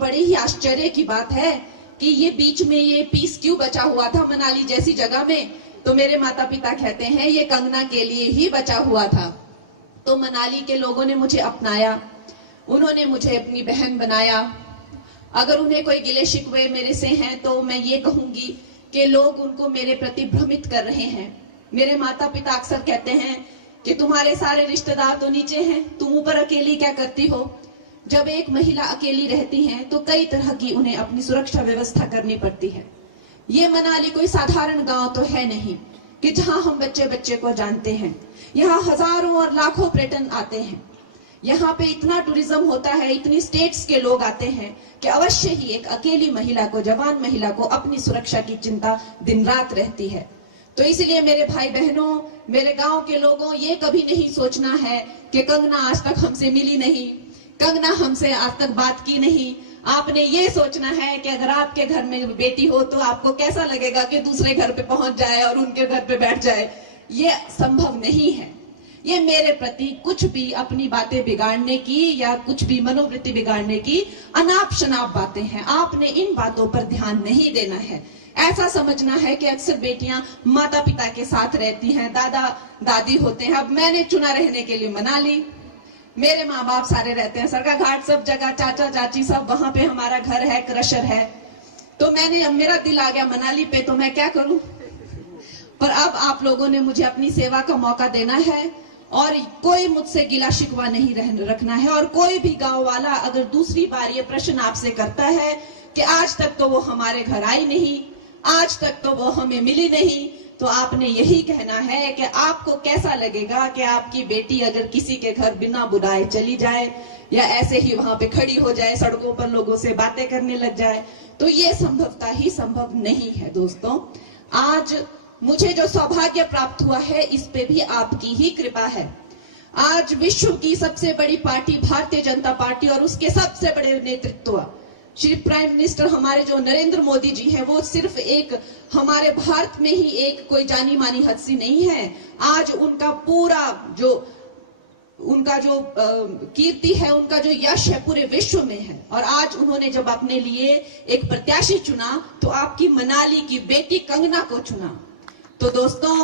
बड़ी ही आश्चर्य की बात है कि ये बीच में ये पीस क्यों बचा हुआ था मनाली जैसी जगह में। तो मेरे माता पिता कहते हैं ये कंगना के लिए ही बचा हुआ था। तो मनाली के लोगों ने मुझे अपनाया, उन्होंने मुझे अपनी बहन बनाया। अगर उन्हें कोई गिले शिकवे मेरे से हैं तो मैं ये कहूंगी कि लोग उनको मेरे प्रति भ्रमित कर रहे हैं। मेरे माता पिता अक्सर कहते हैं कि तुम्हारे सारे रिश्तेदार तो नीचे हैं, तुम ऊपर अकेली क्या करती हो। जब एक महिला अकेली रहती है तो कई तरह की उन्हें अपनी सुरक्षा व्यवस्था करनी पड़ती है। ये मनाली कोई साधारण गांव तो है नहीं कि जहां हम बच्चे बच्चे को जानते हैं। यहाँ हजारों और लाखों पर्यटन आते हैं। यहाँ पे इतना टूरिज्म होता है, इतनी स्टेट्स के लोग आते हैं कि अवश्य ही एक अकेली महिला को, जवान महिला को अपनी सुरक्षा की चिंता दिन रात रहती है। तो इसलिए मेरे भाई बहनों, मेरे गांव के लोगों, ये कभी नहीं सोचना है कि कंगना आज तक हमसे मिली नहीं, कंगना हमसे आज तक बात की नहीं। आपने ये सोचना है कि अगर आपके घर में बेटी हो तो आपको कैसा लगेगा कि दूसरे घर पे पहुंच जाए और उनके घर पे बैठ जाए। ये संभव नहीं है। ये मेरे प्रति कुछ भी अपनी बातें बिगाड़ने की या कुछ भी मनोवृत्ति बिगाड़ने की अनाप शनाप बातें हैं। आपने इन बातों पर ध्यान नहीं देना है। ऐसा समझना है कि अक्सर बेटियां माता पिता के साथ रहती हैं, दादा दादी होते हैं। अब मैंने चुना रहने के लिए मनाली, मेरे माँ बाप सारे रहते हैं सरका घाट, सब जगह चाचा चाची सब, वहां पे हमारा घर है, क्रशर है। तो मेरा दिल आ गया मनाली पे, तो मैं क्या करूं। पर अब आप लोगों ने मुझे अपनी सेवा का मौका देना है और कोई मुझसे गिला शिकवा नहीं रखना है। और कोई भी गांव वाला अगर दूसरी बार ये प्रश्न आपसे करता है कि आज तक तो वो हमारे घर आई नहीं, आज तक तो वो हमें मिली नहीं, तो आपने यही कहना है कि आपको कैसा लगेगा कि आपकी बेटी अगर किसी के घर बिना बुलाए चली जाए या ऐसे ही वहां पे खड़ी हो जाए, सड़कों पर लोगों से बातें करने लग जाए। तो ये संभवतः ही संभव नहीं है। दोस्तों, आज मुझे जो सौभाग्य प्राप्त हुआ है इस पे भी आपकी ही कृपा है। आज विश्व की सबसे बड़ी पार्टी भारतीय जनता पार्टी और उसके सबसे बड़े नेतृत्व श्री प्राइम मिनिस्टर हमारे जो नरेंद्र मोदी जी हैं, वो सिर्फ एक हमारे भारत में ही एक कोई जानी मानी हस्ती नहीं है। आज उनका पूरा उनका जो कीर्ति है, उनका जो यश है पूरे विश्व में है। और आज उन्होंने जब अपने लिए एक प्रत्याशी चुना तो आपकी मनाली की बेटी कंगना को चुना। तो दोस्तों,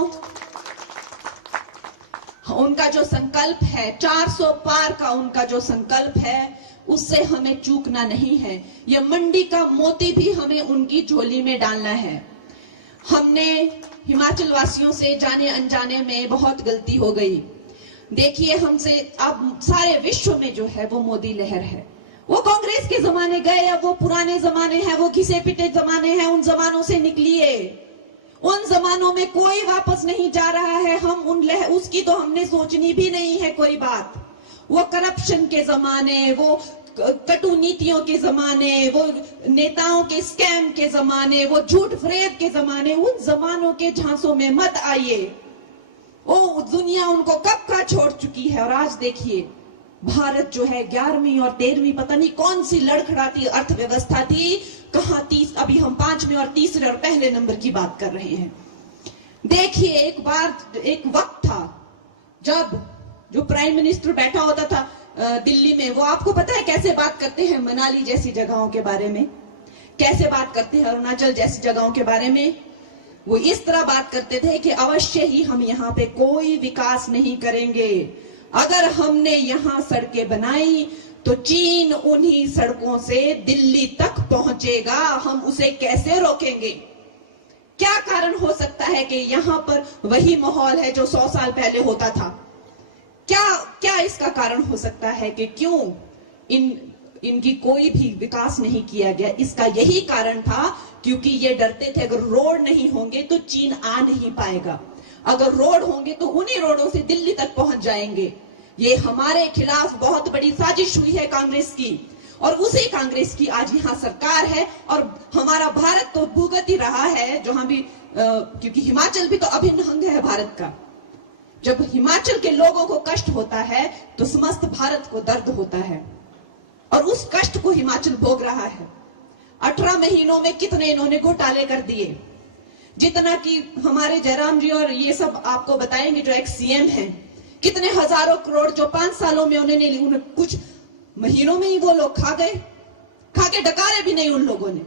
उनका जो संकल्प है, 400 पार का उनका जो संकल्प है, उससे हमें चूकना नहीं है। यह मंडी का मोती भी हमें उनकी झोली में डालना है। हमने हिमाचल वासियों से जाने अनजाने में बहुत गलती हो गई। देखिए, हमसे अब सारे विश्व में जो है वो मोदी लहर है। वो कांग्रेस के जमाने गए, अब वो पुराने जमाने हैं, वो घिसे पिटे जमाने हैं। उन जमानों से निकलिए। उन जमानों में कोई वापस नहीं जा रहा है। हम उसकी तो हमने सोचनी भी नहीं है कोई बात। वो करप्शन के जमाने, वो कटु नीतियों के जमाने, वो नेताओं के स्कैम के जमाने, वो झूठ फरेब के जमाने, उन जमानों के झांसों में मत आइए। वो दुनिया उनको कब का छोड़ चुकी है। और आज देखिए, भारत जो है 11वीं और 13वीं पता नहीं कौन सी लड़खड़ाती अर्थव्यवस्था थी, कहां अभी हम 5वें और तीसरे और पहले नंबर की बात कर रहे हैं। देखिए, एक वक्त था जब जो प्राइम मिनिस्टर बैठा होता था दिल्ली में, वो आपको पता है कैसे बात करते हैं मनाली जैसी जगहों के बारे में, कैसे बात करते हैं अरुणाचल जैसी जगहों के बारे में। वो इस तरह बात करते थे कि अवश्य ही हम यहाँ पे कोई विकास नहीं करेंगे। अगर हमने यहाँ सड़कें बनाई तो चीन उन्हीं सड़कों से दिल्ली तक पहुंचेगा, हम उसे कैसे रोकेंगे। क्या कारण हो सकता है कि यहाँ पर वही माहौल है जो 100 साल पहले होता था। क्या इसका कारण हो सकता है कि क्यों इनकी कोई भी विकास नहीं किया गया। इसका यही कारण था क्योंकि ये डरते थे अगर रोड नहीं होंगे तो चीन आ नहीं पाएगा, अगर रोड होंगे तो उन्हीं रोडों से दिल्ली तक पहुंच जाएंगे। ये हमारे खिलाफ बहुत बड़ी साजिश हुई है कांग्रेस की, और उसी कांग्रेस की आज यहाँ सरकार है। और हमारा भारत तो भुगत ही रहा है जहां भी, क्योंकि हिमाचल भी तो अभिन्न अंग है भारत का। जब हिमाचल के लोगों को कष्ट होता है तो समस्त भारत को दर्द होता है, और उस कष्ट को हिमाचल भोग रहा है। 18 महीनों में कितने इन्होंने घोटाले कर दिए, जितना कि हमारे जयराम जी और ये सब आपको बताएंगे जो एक सीएम हैं, कितने हजारों करोड़ जो 5 सालों में उन्होंने कुछ महीनों में ही वो लोग खा गए। खा के डकारे भी नहीं उन लोगों ने।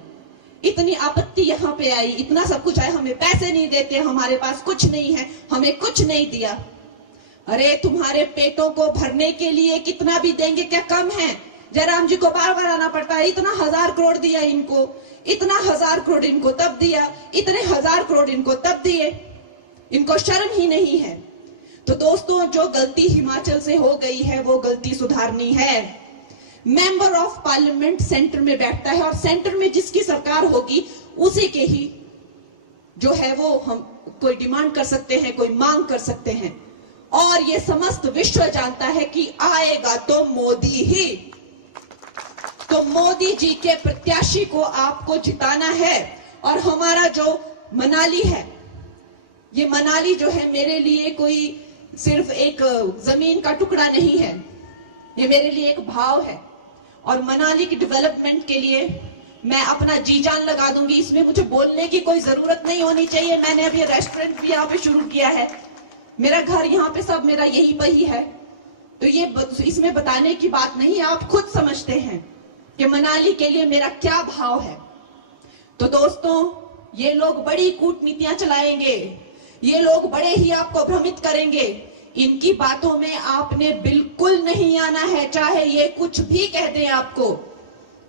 इतनी आपत्ति यहाँ पे आई, इतना सब कुछ आया, हमें पैसे नहीं देते, हमारे पास कुछ नहीं है, हमें कुछ नहीं दिया। अरे तुम्हारे पेटों को भरने के लिए कितना भी देंगे क्या कम है? जयराम जी को बार बार आना पड़ता है, इतना 1000 करोड़ दिया इनको, इतना 1000 करोड़ इनको तब दिया, इतने 1000 करोड़ इनको तब दिए, इनको शर्म ही नहीं है। तो दोस्तों, जो गलती हिमाचल से हो गई है वो गलती सुधारनी है। मेंबर ऑफ पार्लियामेंट सेंटर में बैठता है और सेंटर में जिसकी सरकार होगी उसी के ही जो है वो हम कोई डिमांड कर सकते हैं, कोई मांग कर सकते हैं। और ये समस्त विश्व जानता है कि आएगा तो मोदी ही। तो मोदी जी के प्रत्याशी को आपको जिताना है। और हमारा जो मनाली है, ये मनाली जो है मेरे लिए कोई सिर्फ एक जमीन का टुकड़ा नहीं है, ये मेरे लिए एक भाव है। और मनाली की डेवलपमेंट के लिए मैं अपना जी जान लगा दूंगी। इसमें मुझे बोलने की कोई जरूरत नहीं होनी चाहिए। मैंने अभी रेस्टोरेंट भी यहाँ पे शुरू किया है, मेरा घर यहाँ पे सब मेरा यही पर ही है। तो ये इसमें बताने की बात नहीं, आप खुद समझते हैं कि मनाली के लिए मेरा क्या भाव है। तो दोस्तों, ये लोग बड़ी कूटनीतियां चलाएंगे, ये लोग बड़े ही आपको भ्रमित करेंगे। इनकी बातों में आपने बिल्कुल नहीं आना है, चाहे ये कुछ भी कह दें आपको।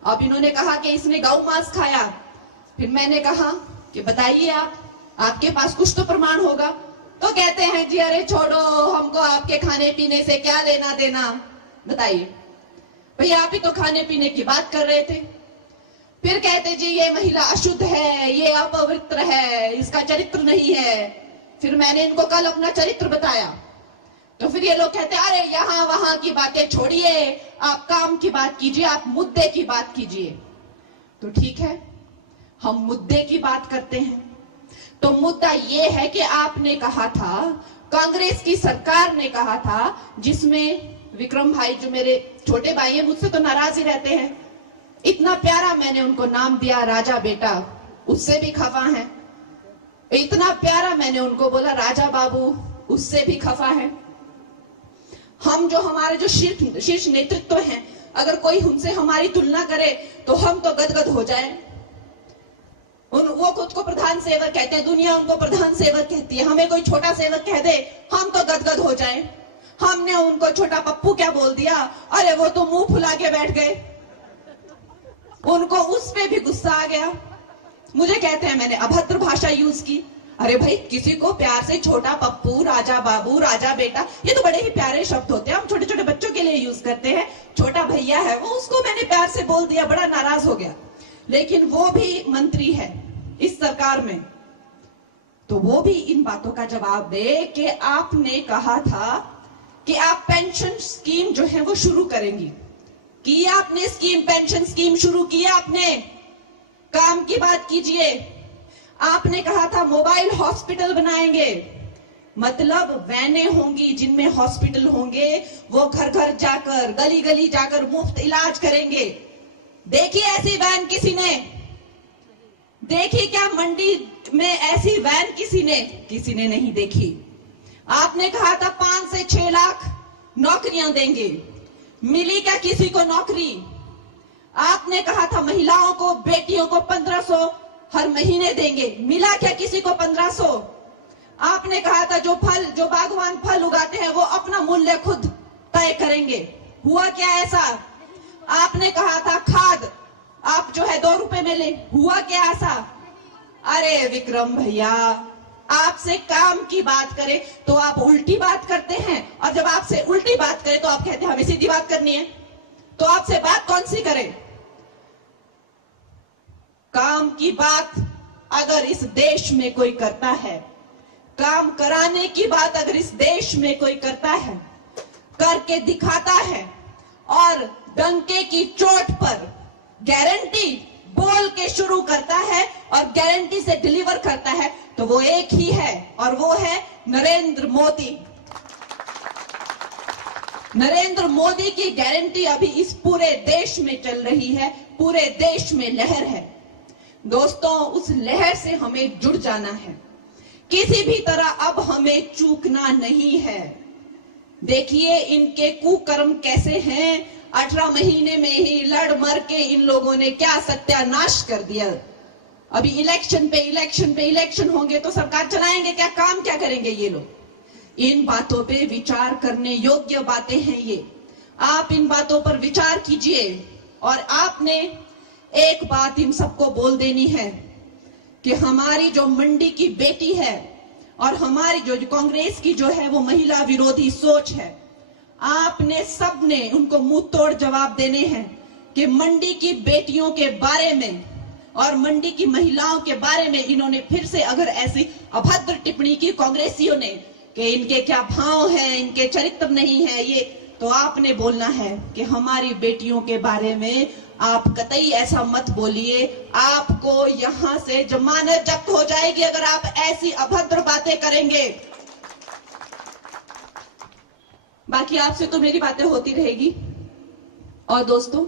अब इन्होंने कहा कि इसने गौ मांस खाया, फिर मैंने कहा कि बताइए आपके पास कुछ तो प्रमाण होगा। तो कहते हैं जी अरे छोड़ो, हमको आपके खाने पीने से क्या लेना देना। बताइए भैया, आप ही तो खाने पीने की बात कर रहे थे। फिर कहते जी ये महिला अशुद्ध है, ये अपवित्र है, इसका चरित्र नहीं है। फिर मैंने इनको कल अपना चरित्र बताया, तो फिर ये लोग कहते अरे यहाँ वहां की बातें छोड़िए, आप काम की बात कीजिए, आप मुद्दे की बात कीजिए। तो ठीक है, हम मुद्दे की बात करते हैं। तो मुद्दा ये है कि आपने कहा था, कांग्रेस की सरकार ने कहा था, जिसमें विक्रम भाई जो मेरे छोटे भाई हैं, मुझसे तो नाराज ही रहते हैं, इतना प्यारा मैंने उनको नाम दिया राजा बेटा, उससे भी खफा है। इतना प्यारा मैंने उनको बोला राजा बाबू, उससे भी खफा है। हम जो हमारे जो शीर्ष नेतृत्व हैं, अगर कोई उनसे हमारी तुलना करे तो हम तो गदगद हो जाएं। वो खुद को प्रधान सेवक कहते हैं, दुनिया उनको प्रधान सेवक कहती है, हमें कोई छोटा सेवक कह दे हम तो गदगद हो जाएं। हमने उनको छोटा पप्पू क्या बोल दिया, अरे वो तो मुंह फुला के बैठ गए, उनको उस पे भी गुस्सा आ गया। मुझे कहते हैं मैंने अभद्र भाषा यूज की। अरे भाई, किसी को प्यार से छोटा पप्पू, राजा बाबू, राजा बेटा, ये तो बड़े ही प्यारे शब्द होते हैं, हम छोटे छोटे बच्चों के लिए यूज करते हैं। छोटा भैया है वो, उसको मैंने प्यार से बोल दिया, बड़ा नाराज हो गया। लेकिन वो भी मंत्री है इस सरकार में, तो वो भी इन बातों का जवाब दे कि आपने कहा था कि आप पेंशन स्कीम जो है वो शुरू करेंगी। की आपने स्कीम, पेंशन स्कीम शुरू की आपने, काम की बात कीजिए। आपने कहा था मोबाइल हॉस्पिटल बनाएंगे, मतलब वैने होंगी जिनमें हॉस्पिटल होंगे, वो घर घर जाकर, गली गली जाकर मुफ्त इलाज करेंगे। देखी ऐसी वैन किसी ने? देखी क्या मंडी में ऐसी वैन किसी ने नहीं देखी। आपने कहा था 5 से 6 लाख नौकरियां देंगे, मिली क्या किसी को नौकरी? आपने कहा था महिलाओं को, बेटियों को 1500 हर महीने देंगे, मिला क्या किसी को 1500? आपने कहा था जो बागवान फल उगाते हैं वो अपना मूल्य खुद तय करेंगे, हुआ क्या ऐसा? आपने कहा था खाद आप जो है 2 रुपए में ले, हुआ क्या ऐसा? अरे विक्रम भैया, आपसे काम की बात करें तो आप उल्टी बात करते हैं, और जब आपसे उल्टी बात करें तो आप कहते हैं हमें सीधी बात करनी है। तो आपसे बात कौन सी करे? काम की बात अगर इस देश में कोई करता है, काम कराने की बात अगर इस देश में कोई करता है, करके दिखाता है और डंके की चोट पर गारंटी बोल के शुरू करता है और गारंटी से डिलीवर करता है, तो वो एक ही है और वो है नरेंद्र मोदी। नरेंद्र मोदी की गारंटी अभी इस पूरे देश में चल रही है, पूरे देश में लहर है। दोस्तों, उस लहर से हमें जुड़ जाना है, किसी भी तरह अब हमें चूकना नहीं है। देखिए इनके कुकर्म कैसे हैं, 18 महीने में ही लड़ मर के इन लोगों ने क्या सत्यानाश कर दिया। अभी इलेक्शन पे इलेक्शन होंगे तो सरकार चलाएंगे क्या, काम क्या करेंगे ये लोग। इन बातों पे विचार करने योग्य बातें हैं ये। आप इन बातों पर विचार कीजिए और आपने एक बात इन सबको बोल देनी है कि हमारी जो मंडी की बेटी है और हमारी जो कांग्रेस की जो है वो महिला विरोधी सोच है, आपने सबने उनको मुंह तोड़ जवाब देने हैं कि मंडी की बेटियों के बारे में और मंडी की महिलाओं के बारे में इन्होंने फिर से अगर ऐसी अभद्र टिप्पणी की कांग्रेसियों ने कि इनके क्या भाव है, इनके चरित्र नहीं है ये, तो आपने बोलना है कि हमारी बेटियों के बारे में आप कतई ऐसा मत बोलिए, आपको यहां से जमानत जब्त हो जाएगी अगर आप ऐसी अभद्र बातें करेंगे। बाकी आपसे तो मेरी बातें होती रहेगी। और दोस्तों,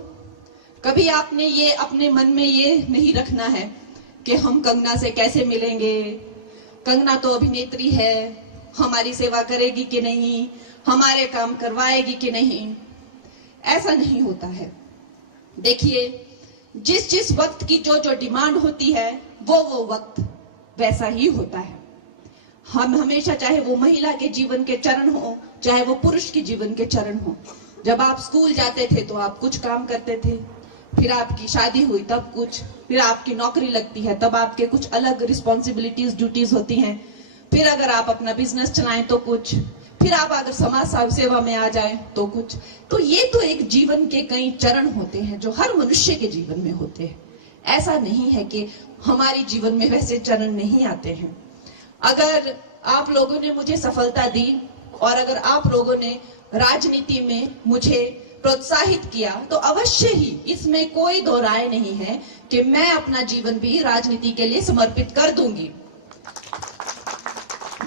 कभी आपने ये अपने मन में ये नहीं रखना है कि हम कंगना से कैसे मिलेंगे, कंगना तो अभिनेत्री है, हमारी सेवा करेगी कि नहीं, हमारे काम करवाएगी कि नहीं। ऐसा नहीं होता है। देखिए, जिस वक्त की जो डिमांड होती है वो वक्त वैसा ही होता है। हम हमेशा, चाहे वो महिला के जीवन के चरण हो, चाहे वो पुरुष के जीवन के चरण हो, जब आप स्कूल जाते थे तो आप कुछ काम करते थे, फिर आपकी शादी हुई तब कुछ, फिर आपकी नौकरी लगती है तब आपके कुछ अलग रिस्पॉन्सिबिलिटीज ड्यूटीज होती हैं, फिर अगर आप अपना बिजनेस चलाएं तो कुछ, फिर आप अगर समाज सेवा में आ जाएं तो कुछ। तो ये तो एक जीवन के कई चरण होते हैं जो हर मनुष्य के जीवन में होते हैं। ऐसा नहीं है कि हमारे जीवन में वैसे चरण नहीं आते हैं। अगर आप लोगों ने मुझे सफलता दी और अगर आप लोगों ने राजनीति में मुझे प्रोत्साहित किया तो अवश्य ही, इसमें कोई दो राय नहीं है कि मैं अपना जीवन भी राजनीति के लिए समर्पित कर दूंगी।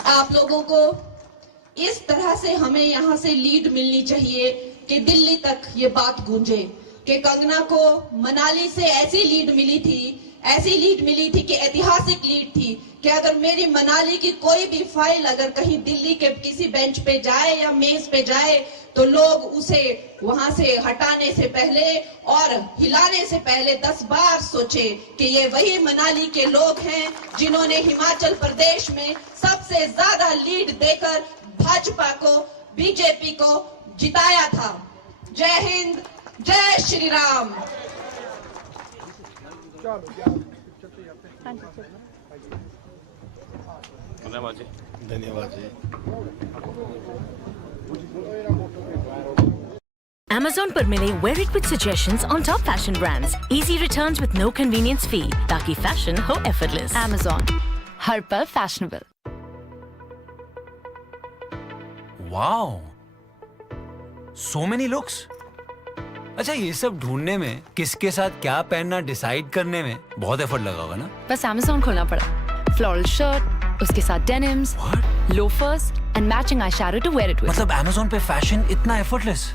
आप लोगों को इस तरह से हमें यहाँ से लीड मिलनी चाहिए कि दिल्ली तक ये बात गूंजे कि कंगना को मनाली से ऐसी लीड मिली थी कि ऐतिहासिक लीड थी कि अगर मेरी मनाली की कोई भी फाइल अगर कहीं दिल्ली के किसी बेंच पे जाए या मेज पे जाए तो लोग उसे वहां से हटाने से पहले और हिलाने से पहले 10 बार सोचे कि ये वही मनाली के लोग हैं जिन्होंने हिमाचल प्रदेश में सबसे ज्यादा लीड देकर भाजपा को, बीजेपी को जिताया था। जय हिंद, जय श्री राम। धन्यवाद जी। Amazon पर मिले Wear It with suggestions on top fashion brands. Easy returns with no convenience fee. ताकि fashion हो effortless. Amazon, हर पल fashionable. Wow, so many looks. अच्छा, ये सब ढूंढने में, किसके साथ क्या पहनना डिसाइड करने में बहुत एफर्ट लगा होगा ना? बस Amazon खोलना पड़ा। Floral shirt, उसके साथ denims, loafers and matching eyeshadow to wear it with. मतलब Amazon पे फैशन इतना effortless?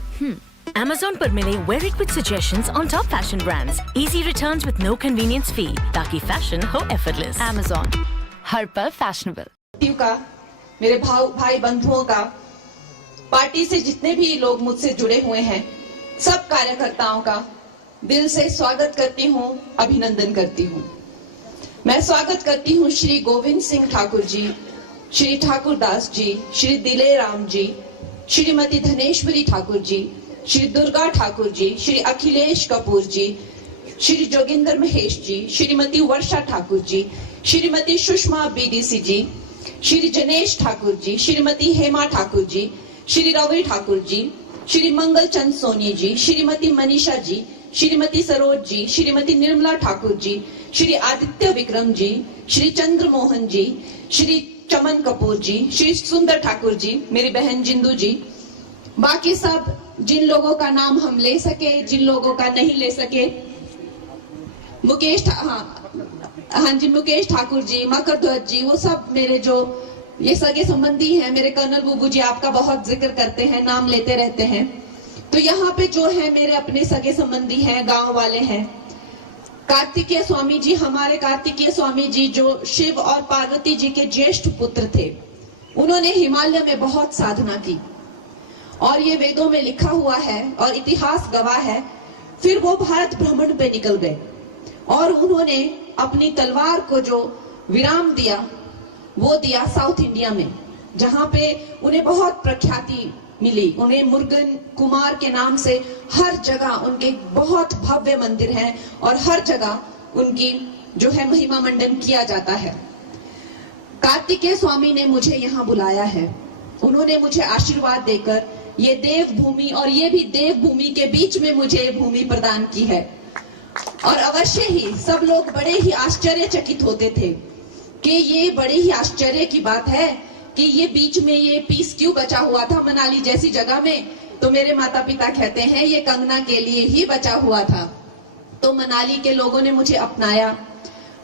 Amazon पर मिले Wear It with suggestions on top fashion brands. Easy returns with no convenience fee. ताकि fashion हो effortless. Amazon, हर पल fashionable. का, मेरे भाई बंधुओं का, पार्टी से जितने भी लोग मुझसे जुड़े हुए हैं, सब कार्यकर्ताओं का दिल से स्वागत करती हूँ, अभिनंदन करती हूँ। मैं स्वागत करती हूँ श्री गोविंद सिंह ठाकुर जी, श्री ठाकुर दास जी, श्री दिले राम जी, श्रीमती धनेश्वरी ठाकुर जी, श्री दुर्गा ठाकुर जी, श्री अखिलेश कपूर जी, श्री जोगिंदर महेश जी, श्रीमती वर्षा ठाकुर जी, श्रीमती सुषमा बीडीसी जी, श्री जनेश ठाकुर जी, श्रीमती हेमा ठाकुर जी, श्री रवि ठाकुर जी, श्री मंगल चंद सोनी जी, श्रीमती मनीषा जी, श्रीमती सरोज जी, श्रीमती निर्मला ठाकुर जी, श्री आदित्य विक्रम जी, श्री चंद्र मोहन जी, श्री चमन कपूर जी, श्री सुंदर ठाकुर जी, मेरी बहन जिंदू जी, बाकी सब जिन लोगों का नाम हम ले सके, जिन लोगों का नहीं ले सके, मुकेश ठाकुर जी, मकर ध्वज जी, वो सब मेरे जो ये सगे संबंधी हैं, मेरे कर्नल बुबू जी आपका बहुत जिक्र करते हैं, नाम लेते रहते हैं। तो यहाँ पे जो है मेरे अपने सगे संबंधी हैं, गांव वाले हैं। कार्तिकेय स्वामी जी, हमारे कार्तिकेय स्वामी जी जो शिव और पार्वती जी के ज्येष्ठ पुत्र थे, उन्होंने हिमालय में बहुत साधना की और ये वेदों में लिखा हुआ है और इतिहास गवाह है। फिर वो भारत भ्रमण पे निकल गए और उन्होंने अपनी तलवार को जो विराम दिया वो दिया साउथ इंडिया में, जहां पे उन्हें बहुत प्रख्याति मिली। उन्हें मुरुगन कुमार के नाम से हर जगह उनके बहुत भव्य मंदिर हैं और हर जगह उनकी जो है महिमा मंडन किया जाता है। कार्तिकेय स्वामी ने मुझे यहाँ बुलाया है। उन्होंने मुझे आशीर्वाद देकर ये देवभूमि और ये भी देवभूमि के बीच में मुझे भूमि प्रदान की है। और अवश्य ही सब लोग बड़े ही आश्चर्यचकित होते थे कि ये बड़े ही आश्चर्य की बात है कि ये बीच में ये पीस क्यों बचा हुआ था मनाली जैसी जगह में। तो मेरे माता पिता कहते हैं ये कंगना के लिए ही बचा हुआ था। तो मनाली के लोगों ने मुझे अपनाया,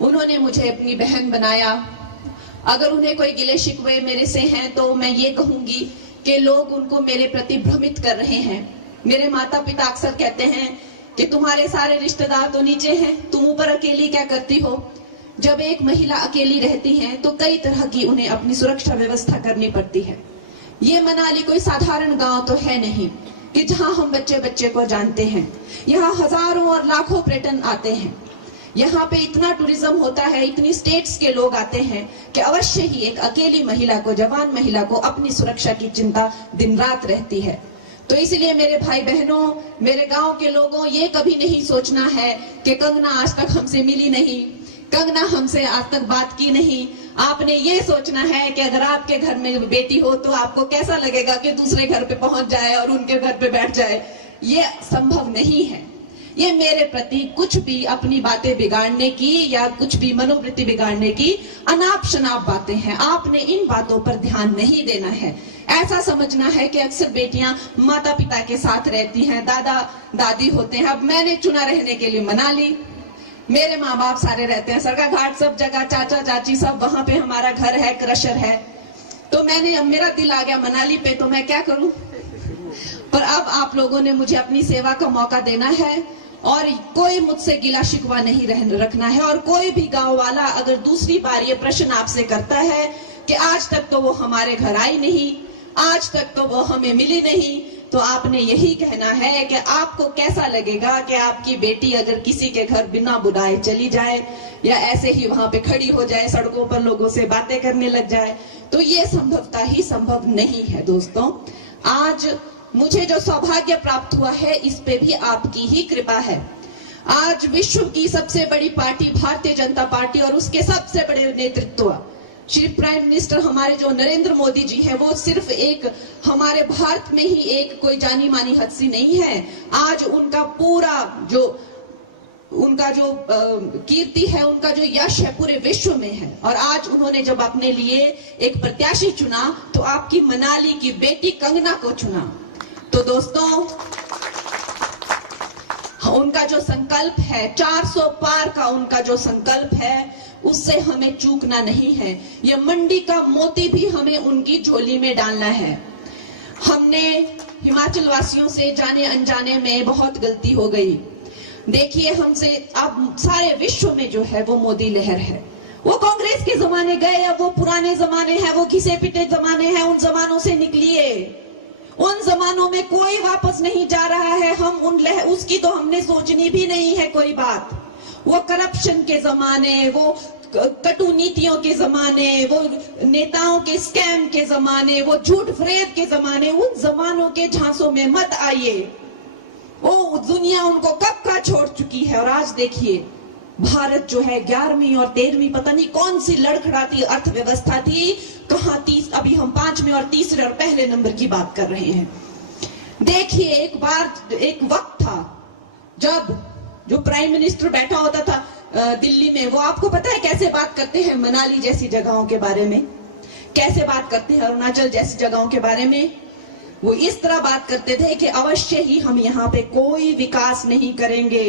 उन्होंने मुझे अपनी बहन बनाया। अगर उन्हें कोई गिले शिकवे मेरे से हैं तो मैं ये कहूंगी कि लोग उनको मेरे प्रति भ्रमित कर रहे हैं। मेरे माता पिता अक्सर कहते हैं कि तुम्हारे सारे रिश्तेदार तो नीचे हैं, तुम ऊपर अकेली क्या करती हो। जब एक महिला अकेली रहती है तो कई तरह की उन्हें अपनी सुरक्षा व्यवस्था करनी पड़ती है। ये मनाली कोई साधारण गांव तो है नहीं कि जहां हम बच्चे बच्चे को जानते हैं। यहाँ हजारों और लाखों पर्यटन आते हैं। यहाँ पे इतना टूरिज्म होता है, इतनी स्टेट्स के लोग आते हैं कि अवश्य ही एक अकेली महिला को, जवान महिला को अपनी सुरक्षा की चिंता दिन रात रहती है। तो इसलिए मेरे भाई बहनों, मेरे गांव के लोगों, ये कभी नहीं सोचना है कि कंगना आज तक हमसे मिली नहीं, कंगना हमसे आज तक बात की नहीं। आपने ये सोचना है कि अगर आपके घर में बेटी हो तो आपको कैसा लगेगा कि दूसरे घर पे पहुंच जाए और उनके घर पे बैठ जाए। ये संभव नहीं है। ये मेरे प्रति कुछ भी अपनी बातें बिगाड़ने की या कुछ भी मनोवृत्ति बिगाड़ने की अनाप शनाप बातें हैं। आपने इन बातों पर ध्यान नहीं देना है। ऐसा समझना है कि अक्सर बेटियां माता पिता के साथ रहती हैं, दादा दादी होते हैं। अब मैंने चुना रहने के लिए मनाली, मेरे माँ बाप सारे रहते हैं सरगा घाट, सब जगह चाचा चाची सब, वहां पे हमारा घर है, क्रशर है। तो मेरा दिल आ गया मनाली पे, तो मैं क्या करूं। पर अब आप लोगों ने मुझे अपनी सेवा का मौका देना है और कोई मुझसे गिला शिकवा नहीं रखना है। और कोई भी गांव वाला अगर दूसरी बार ये प्रश्न आपसे करता है कि आज तक तो वो हमारे घर आई नहीं, आज तक तो वो हमें मिली नहीं, तो आपने यही कहना है कि आपको कैसा लगेगा कि आपकी बेटी अगर किसी के घर बिना बुलाए चली जाए या ऐसे ही वहां पे खड़ी हो जाए, सड़कों पर लोगों से बातें करने लग जाए। तो ये संभवतः ही संभव नहीं है। दोस्तों, आज मुझे जो सौभाग्य प्राप्त हुआ है इस पे भी आपकी ही कृपा है। आज विश्व की सबसे बड़ी पार्टी भारतीय जनता पार्टी और उसके सबसे बड़े नेतृत्व श्री प्राइम मिनिस्टर हमारे जो नरेंद्र मोदी जी हैं, वो सिर्फ एक हमारे भारत में ही एक कोई जानी मानी हस्ती नहीं है। आज उनका पूरा जो कीर्ति है, उनका जो यश है पूरे विश्व में है। और आज उन्होंने जब अपने लिए एक प्रत्याशी चुना तो आपकी मनाली की बेटी कंगना को चुना। तो दोस्तों, उनका जो संकल्प है 400 पार का, उनका जो संकल्प है उससे हमें चूकना नहीं है। ये मंडी का मोती भी हमें उनकी झोली में डालना है। हमने हिमाचल वासियों से जाने अनजाने में बहुत गलती हो गई। देखिए, हमसे अब सारे विश्व में जो है वो मोदी लहर है। वो कांग्रेस के जमाने गए, अब वो पुराने जमाने हैं, वो घिसे पिटे जमाने हैं। उन जमानों से निकलिए। उन जमानों में कोई वापस नहीं जा रहा है। हम उसकी तो हमने सोचनी भी नहीं है कोई बात। वो करप्शन के जमाने, वो कटु नीतियों के जमाने, वो नेताओं के स्कैम के जमाने, वो झूठ फरेब के जमाने, उन जमानों के झांसों में मत आइए। वो दुनिया उनको कब का छोड़ चुकी है। और आज देखिए, भारत जो है 11वीं और 13वीं पता नहीं कौन सी लड़खड़ाती अर्थव्यवस्था थी, कहां अभी हम 5वें और तीसरे और पहले नंबर की बात कर रहे हैं। देखिए, एक वक्त था जब जो प्राइम मिनिस्टर बैठा होता था दिल्ली में, वो आपको पता है कैसे बात करते हैं मनाली जैसी जगहों के बारे में, कैसे बात करते हैं अरुणाचल जैसी जगहों के बारे में। वो इस तरह बात करते थे कि अवश्य ही हम यहाँ पे कोई विकास नहीं करेंगे।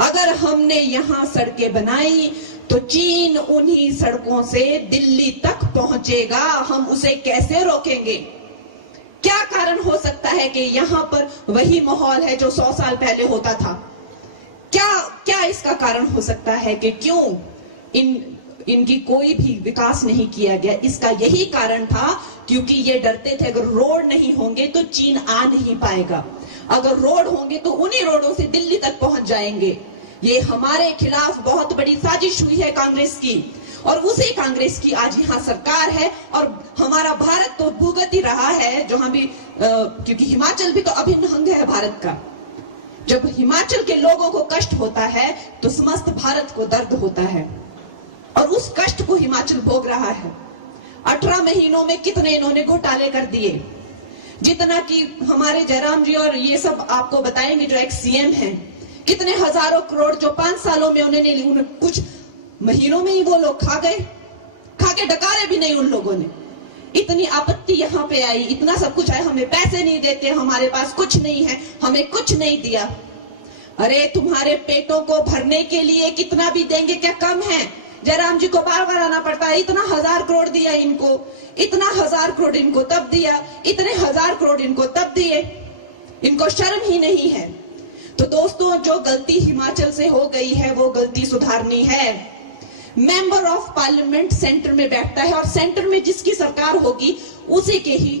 अगर हमने यहाँ सड़कें बनाई तो चीन उन्हीं सड़कों से दिल्ली तक पहुंचेगा, हम उसे कैसे रोकेंगे। क्या कारण हो सकता है कि यहाँ पर वही माहौल है जो 100 साल पहले होता था। क्या इसका कारण हो सकता है कि क्यों इन इनकी कोई भी विकास नहीं किया गया। इसका यही कारण था क्योंकि ये डरते थे अगर रोड नहीं होंगे तो चीन आ नहीं पाएगा, अगर रोड होंगे तो उन्हीं रोडों से दिल्ली तक पहुंच जाएंगे। ये हमारे खिलाफ बहुत बड़ी साजिश हुई है कांग्रेस की, और उसी कांग्रेस की आज यहाँ सरकार है। और हमारा भारत तो भुगत ही रहा है जहां भी, क्योंकि हिमाचल भी तो अभिन्न अंग है भारत का। जब हिमाचल के लोगों को कष्ट होता है तो समस्त भारत को दर्द होता है, और उस कष्ट को हिमाचल भोग रहा है। 18 महीनों में कितने इन्होंने घोटाले कर दिए, जितना कि हमारे जयराम जी और ये सब आपको बताएंगे जो एक्स सीएम हैं, कितने हजारों करोड़ जो 5 सालों में उन्होंने कुछ महीनों में ही वो लोग खा गए, खा के डकारे भी नहीं उन लोगों ने। इतनी आपत्ति यहाँ पे आई, इतना सब कुछ आया, हमें पैसे नहीं देते, हमारे पास कुछ नहीं है, हमें कुछ नहीं दिया। अरे तुम्हारे पेटों को भरने के लिए कितना भी देंगे क्या कम है? जयराम जी को बार बार आना पड़ता है, इतना 1000 करोड़ दिया इनको, इतना 1000 करोड़ इनको तब दिया, इतने 1000 करोड़ इनको तब दिए, इनको शर्म ही नहीं है। तो दोस्तों, जो गलती हिमाचल से हो गई है वो गलती सुधारनी है। मेंबर ऑफ पार्लियामेंट सेंटर में बैठता है, और सेंटर में जिसकी सरकार होगी उसी के ही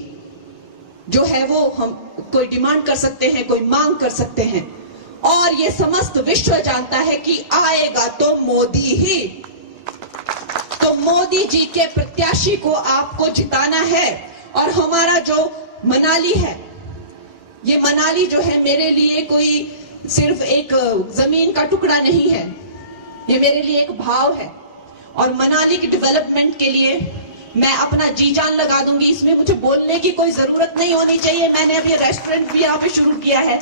जो है वो हम कोई डिमांड कर सकते हैं, कोई मांग कर सकते हैं। और ये समस्त विश्व जानता है कि आएगा तो मोदी ही। तो मोदी जी के प्रत्याशी को आपको जिताना है। और हमारा जो मनाली है, ये मनाली जो है मेरे लिए कोई सिर्फ एक जमीन का टुकड़ा नहीं है, ये मेरे लिए एक भाव है। और मनाली की डेवलपमेंट के लिए मैं अपना जी जान लगा दूंगी, इसमें मुझे बोलने की कोई जरूरत नहीं होनी चाहिए। मैंने अभी रेस्टोरेंट भी यहाँ पे शुरू किया है,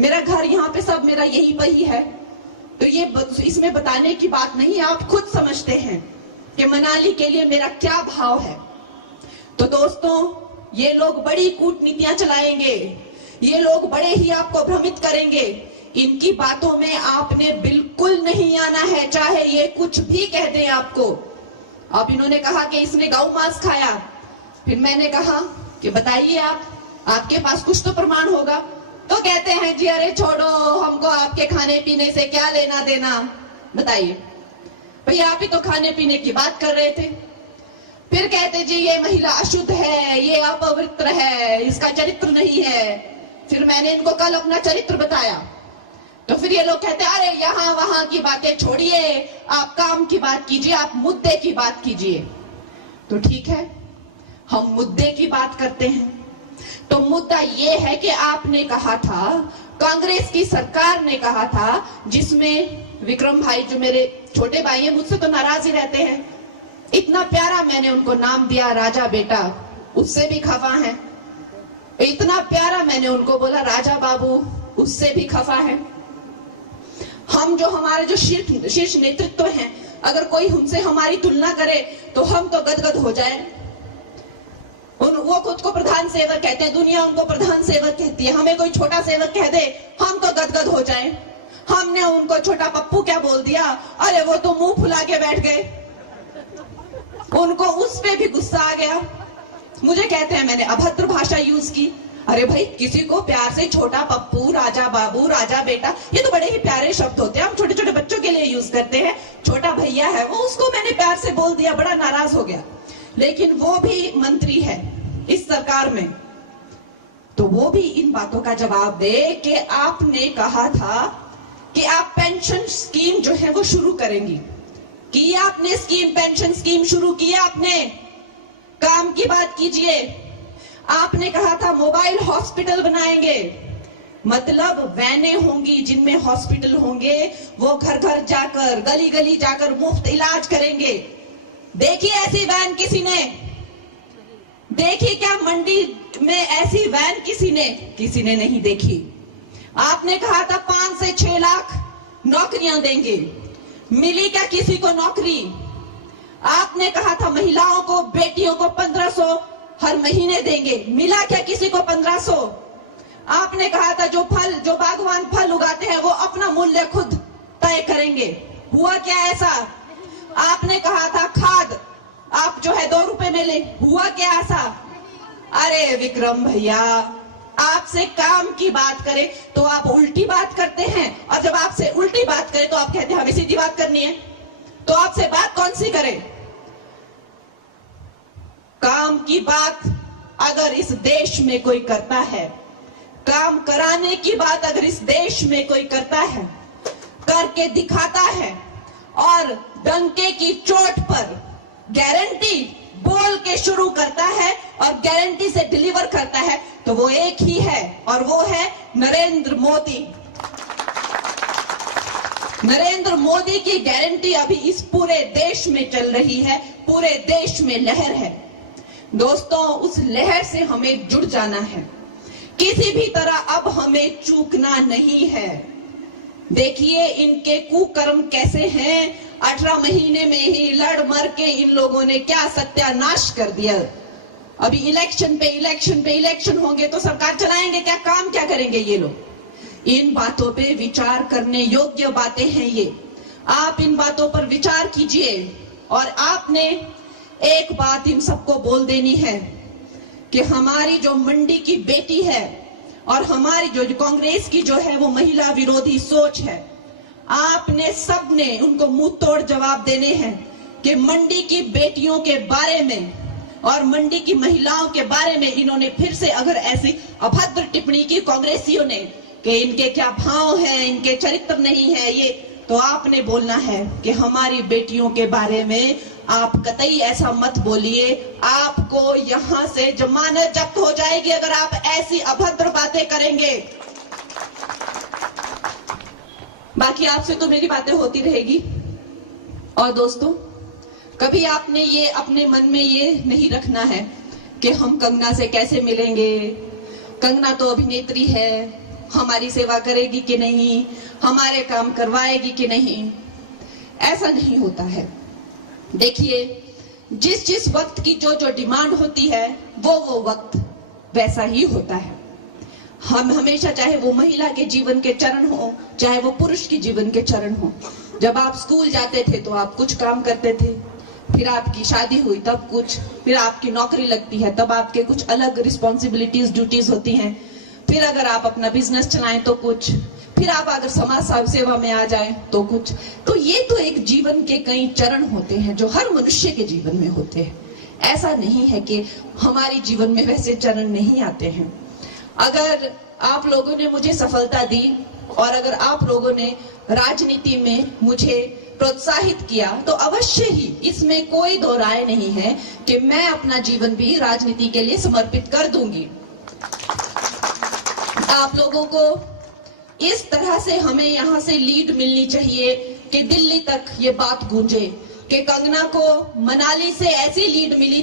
मेरा घर यहाँ पे सब मेरा यहीं पर ही है, तो ये इसमें बताने की बात नहीं, आप खुद समझते हैं कि मनाली के लिए मेरा क्या भाव है। तो दोस्तों, ये लोग बड़ी कूटनीतियां चलाएंगे, ये लोग बड़े ही आपको भ्रमित करेंगे। इनकी बातों में आपने बिल्कुल नहीं आना है, चाहे ये कुछ भी कह दें आपको। अब इन्होंने कहा कि इसने गौ मांस खाया, फिर मैंने कहा कि बताइए आपके पास कुछ तो प्रमाण होगा। तो कहते हैं जी अरे छोड़ो, हमको आपके खाने पीने से क्या लेना देना, बताइए भैया, आप ही तो खाने पीने की बात कर रहे थे। फिर कहते जी ये महिला अशुद्ध है, ये अपवित्र है, इसका चरित्र नहीं है। फिर मैंने इनको कल अपना चरित्र बताया, तो फिर ये लोग कहते हैं अरे यहाँ वहां की बातें छोड़िए, आप काम की बात कीजिए, आप मुद्दे की बात कीजिए। तो ठीक है, हम मुद्दे की बात करते हैं। तो मुद्दा ये है कि आपने कहा था, कांग्रेस की सरकार ने कहा था, जिसमें विक्रम भाई जो मेरे छोटे भाई हैं, मुझसे तो नाराज ही रहते हैं, इतना प्यारा मैंने उनको नाम दिया राजा बेटा, उससे भी खफा है। इतना प्यारा मैंने उनको बोला राजा बाबू, उससे भी खफा है। हम जो हमारे जो शीर्ष नेतृत्व हैं, अगर कोई हमसे हमारी तुलना करे तो हम तो गदगद हो जाए। वो खुद को प्रधान सेवक कहते हैं, दुनिया उनको प्रधान सेवक कहती है, हमें कोई छोटा सेवक कह दे हम तो गदगद हो जाए। हमने उनको छोटा पप्पू क्या बोल दिया, अरे वो तो मुंह फुला के बैठ गए, उनको उस पे भी गुस्सा आ गया। मुझे कहते हैं मैंने अभद्र भाषा यूज की। अरे भाई, किसी को प्यार से छोटा पप्पू, राजा बाबू, राजा बेटा, ये तो बड़े ही प्यारे शब्द होते हैं, हम छोटे छोटे बच्चों के लिए यूज करते हैं। छोटा भैया है वो, उसको मैंने प्यार से बोल दिया, बड़ा नाराज हो गया। लेकिन वो भी मंत्री है इस सरकार में, तो वो भी इन बातों का जवाब दे कि आपने कहा था कि आप पेंशन स्कीम जो है वो शुरू करेंगी, की आपने स्कीम, पेंशन स्कीम शुरू की आपने, काम की बात कीजिए। आपने कहा था मोबाइल हॉस्पिटल बनाएंगे, मतलब वैनें होंगी जिनमें हॉस्पिटल होंगे, वो घर घर जाकर, गली गली जाकर मुफ्त इलाज करेंगे। देखी ऐसी वैन किसी ने? देखी क्या मंडी में ऐसी वैन किसी ने नहीं देखी। आपने कहा था 5 से 6 लाख नौकरियां देंगे, मिली क्या किसी को नौकरी? आपने कहा था महिलाओं को, बेटियों को 1500 हर महीने देंगे, मिला क्या किसी को 1500? आपने कहा था जो बागवान फल उगाते हैं वो अपना मूल्य खुद तय करेंगे, हुआ क्या ऐसा? आपने कहा था खाद आप जो है 2 रुपए में ले, हुआ क्या ऐसा? अरे विक्रम भैया, आपसे काम की बात करें तो आप उल्टी बात करते हैं, और जब आपसे उल्टी बात करें तो आप कहते हैं हमें सीधी बात करनी है। तो आपसे बात कौन सी करे? काम की बात अगर इस देश में कोई करता है, काम कराने की बात अगर इस देश में कोई करता है, करके दिखाता है और डंके की चोट पर गारंटी बोल के शुरू करता है और गारंटी से डिलीवर करता है, तो वो एक ही है और वो है नरेंद्र मोदी। नरेंद्र मोदी की गारंटी अभी इस पूरे देश में चल रही है, पूरे देश में लहर है। दोस्तों, उस लहर से हमें जुड़ जाना है, किसी भी तरह अब हमें चूकना नहीं है। देखिए इनके कुकर्म कैसे हैं, 18 महीने में ही लड़ मर के इन लोगों ने क्या सत्यानाश कर दिया। अभी इलेक्शन पे इलेक्शन होंगे तो सरकार चलाएंगे क्या? काम क्या करेंगे ये लोग? इन बातों पे विचार करने योग्य बातें हैं ये। आप इन बातों पर विचार कीजिए और आपने एक बात इन सबको बोल देनी है कि हमारी जो मंडी की बेटी है और हमारी जो कांग्रेस की जो है वो महिला विरोधी सोच है, आपने सबने उनको मुंह तोड़ जवाब देने हैं कि मंडी की बेटियों के बारे में और मंडी की महिलाओं के बारे में इन्होंने फिर से अगर ऐसी अभद्र टिप्पणी की कांग्रेसियों ने कि इनके क्या भाव है, इनके चरित्र नहीं है ये, तो आपने बोलना है कि हमारी बेटियों के बारे में आप कतई ऐसा मत बोलिए, आपको यहां से जमानत जब्त हो जाएगी अगर आप ऐसी अभद्र बातें करेंगे। बाकी आपसे तो मेरी बातें होती रहेगी। और दोस्तों, कभी आपने ये अपने मन में ये नहीं रखना है कि हम कंगना से कैसे मिलेंगे, कंगना तो अभिनेत्री है, हमारी सेवा करेगी कि नहीं, हमारे काम करवाएगी कि नहीं। ऐसा नहीं होता है। देखिए, जिस वक्त की जो डिमांड होती है वो वक्त वैसा ही होता है। हम हमेशा, चाहे वो महिला के जीवन के चरण हो, चाहे वो पुरुष के जीवन के चरण हो, जब आप स्कूल जाते थे तो आप कुछ काम करते थे, फिर आपकी शादी हुई तब कुछ, फिर आपकी नौकरी लगती है तब आपके कुछ अलग रिस्पॉन्सिबिलिटीज ड्यूटीज होती हैं, फिर अगर आप अपना बिजनेस चलाएं तो कुछ, फिर आप अगर समाज सेवा में आ जाएं तो कुछ। तो ये तो एक जीवन के कई चरण होते हैं जो हर मनुष्य के जीवन में होते हैं। ऐसा नहीं है कि हमारे जीवन में वैसे चरण नहीं आते हैं। अगर आप लोगों ने मुझे सफलता दी और अगर आप लोगों ने राजनीति में मुझे प्रोत्साहित किया तो अवश्य ही, इसमें कोई दो राय नहीं है कि मैं अपना जीवन भी राजनीति के लिए समर्पित कर दूंगी। आप लोगों को इस तरह से हमें यहाँ से लीड मिलनी चाहिए कि दिल्ली तक ये बात गूंजे कि कंगना को मनाली से ऐसी लीड मिली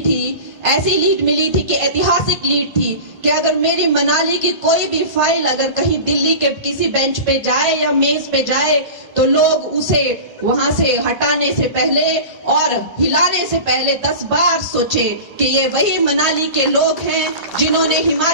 थी कि ऐतिहासिक लीड थी कि अगर मेरी मनाली की कोई भी फाइल अगर कहीं दिल्ली के किसी बेंच पे जाए या मेज पे जाए तो लोग उसे वहां से हटाने से पहले और हिलाने से पहले 10 बार सोचे कि ये वही मनाली के लोग हैं जिन्होंने हिमाचल